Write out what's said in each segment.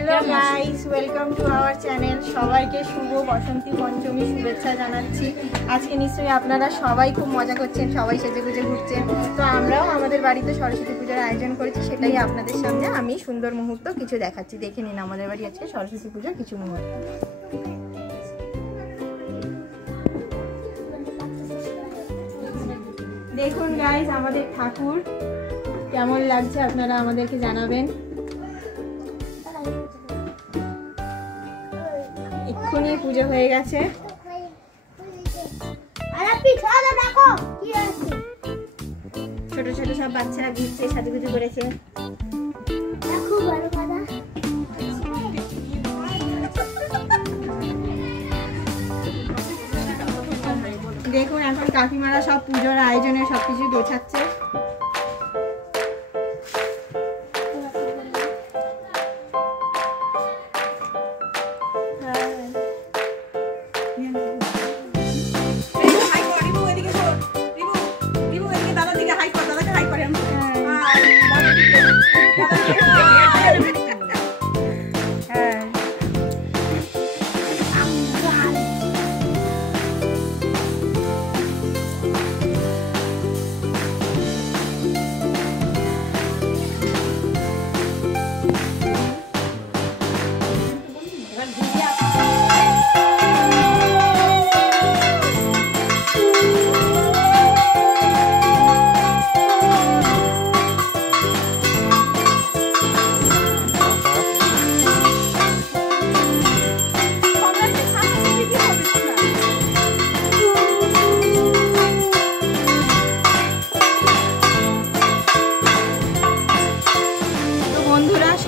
Hello guys, welcome to our channel. সবাইকে শুভ বসন্তী পঞ্চমী শুভেচ্ছা জানাচ্ছি। আজকে নিশ্চয়ই আপনারা সবাই খুব মজা করছেন, সবাই সেজেগুজে ঘুরছেন। তো আমরাও আমাদের বাড়িতে সরস্বতী পূজার আয়োজন করেছি, সেটাই আপনাদের সামনে আমি সুন্দর মুহূর্ত কিছু দেখাচ্ছি। দেখে নিন আমাদের বাড়ি আজকে সরস্বতী পূজার কিছু মুহূর্ত। দেখুন গাইস, আমাদের ঠাকুর কেমন লাগছে আপনারা আমাদেরকে জানাবেন। এক্ষুনি পুজো হয়ে গেছে। ছোট ছোট সব বাচ্চারা ঘুরছে, সাজুগুজু করেছে। দেখুন এখন কাকিমারা সব পুজোর আয়োজনে সবকিছু গোছাচ্ছে।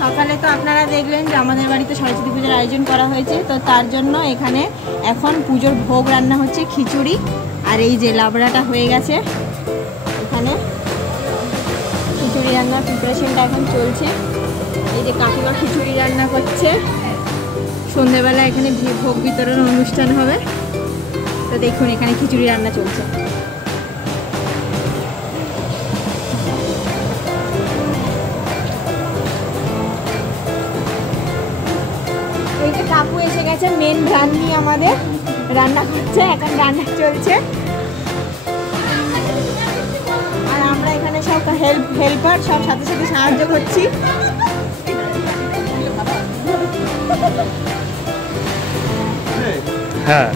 সকালে তো আপনারা দেখলেন যে আমাদের বাড়িতে সরস্বতী পূজার আয়োজন করা হয়েছে। তো তার জন্য এখানে এখন পুজোর ভোগ রান্না হচ্ছে, খিচুড়ি। আর এই যে লাবড়াটা হয়ে গেছে, এখানে খিচুড়ি রান্নার প্রিপারেশনটা এখন চলছে। এই যে কাকিমা খিচুড়ি রান্না করছে। সন্ধ্যেবেলা এখানে ভোগ বিতরণ অনুষ্ঠান হবে। তো দেখুন এখানে খিচুড়ি রান্না চলছে। এই যে কাকু এসে গেছে, মেন রান্নি আমাদের রান্না করছে, এখন রান্না চলছে। আর আমরা এখানে সব হেল্পার সব সাথে সাথে সাহায্য করছি। হ্যাঁ,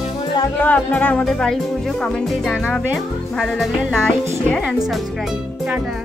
কেমন লাগলো আপনারা আমাদের বাড়ির পুজো কমেন্টে জানাবেন। ভালো লাগলে like, share and subscribe. Tata.